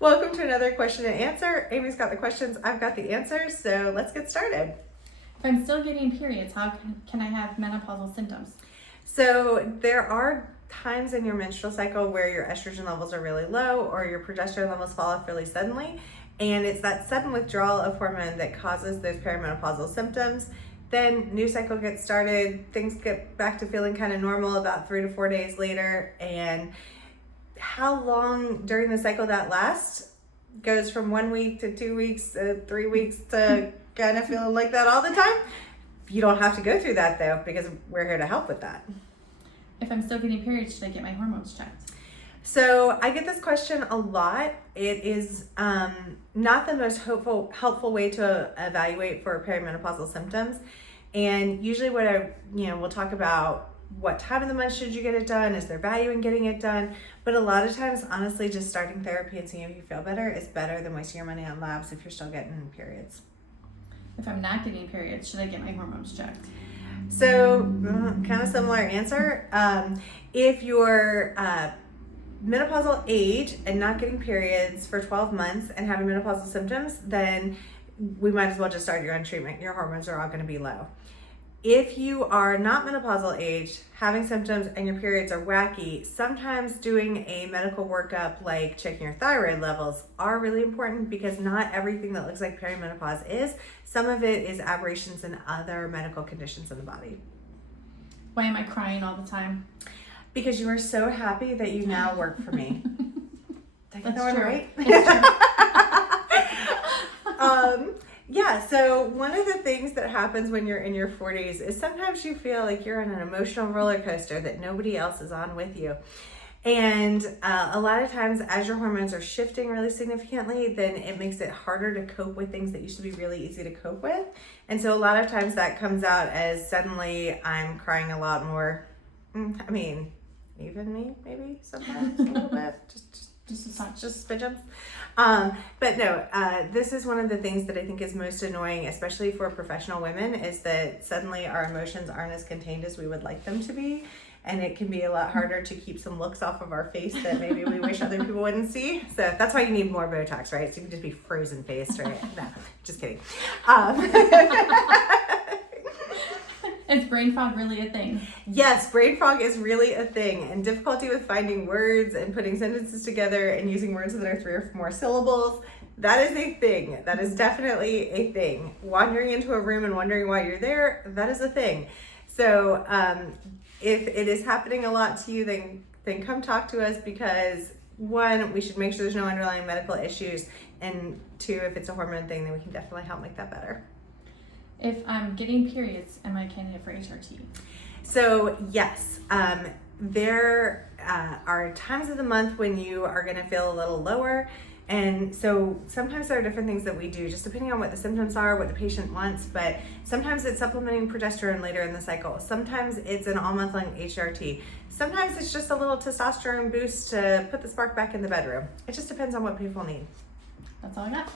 Welcome to another question and answer. Amy's got the questions, I've got the answers, so let's get started. If I'm still getting periods, how can I have menopausal symptoms? So there are times in your menstrual cycle where your estrogen levels are really low or your progesterone levels fall off really suddenly, and it's that sudden withdrawal of hormone that causes those perimenopausal symptoms. Then new cycle gets started, things get back to feeling kind of normal about 3 to 4 days later, and how long during the cycle that lasts goes from 1 week to 2 weeks to 3 weeks to kind of feeling like that all the time. You don't have to go through that though, because we're here to help with that. If I'm still getting periods, should I get my hormones checked? So I get this question a lot. It is not the most helpful way to evaluate for perimenopausal symptoms. And usually we'll talk about what time of the month should you get it done? Is there value in getting it done? But a lot of times, honestly, just starting therapy and seeing if you feel better is better than wasting your money on labs if you're still getting periods. If I'm not getting periods, should I get my hormones checked? So kind of similar answer. If you're menopausal age and not getting periods for 12 months and having menopausal symptoms, then we might as well just start your own treatment. Your hormones are all going to be low. If you are not menopausal age, having symptoms and your periods are wacky, sometimes doing a medical workup like checking your thyroid levels are really important, because not everything that looks like perimenopause is. Some of it is aberrations in other medical conditions in the body. Why am I crying all the time? Because you are so happy that you now work for me. Did I get that one right? Yeah, so one of the things that happens when you're in your 40s is sometimes you feel like you're on an emotional roller coaster that nobody else is on with you. And a lot of times as your hormones are shifting really significantly, then it makes it harder to cope with things that used to be really easy to cope with. And so a lot of times that comes out as suddenly I'm crying a lot more. I mean, even me, maybe sometimes a little bit, just spidgems. But no, this is one of the things that I think is most annoying, especially for professional women, is that suddenly our emotions aren't as contained as we would like them to be. And it can be a lot harder to keep some looks off of our face that maybe we wish other people wouldn't see. So that's why you need more Botox, right? So you can just be frozen faced, right? No, just kidding. Is brain fog really a thing? Yes, brain fog is really a thing, and difficulty with finding words and putting sentences together and using words that are 3 or more syllables. That is a thing. That is definitely a thing. Wandering into a room and wondering why you're there, that is a thing. So if it is happening a lot to you, then come talk to us, because 1, we should make sure there's no underlying medical issues, and 2, if it's a hormone thing, then we can definitely help make that better. If I'm getting periods, am I a candidate for HRT? So yes, there are times of the month when you are going to feel a little lower. And so sometimes there are different things that we do, just depending on what the symptoms are, what the patient wants. But sometimes it's supplementing progesterone later in the cycle. Sometimes it's an all-month-long HRT. Sometimes it's just a little testosterone boost to put the spark back in the bedroom. It just depends on what people need. That's all I got.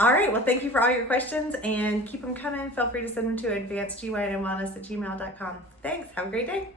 All right. Well, thank you for all your questions, and keep them coming. Feel free to send them to advancedgynwellness@gmail.com. Thanks. Have a great day.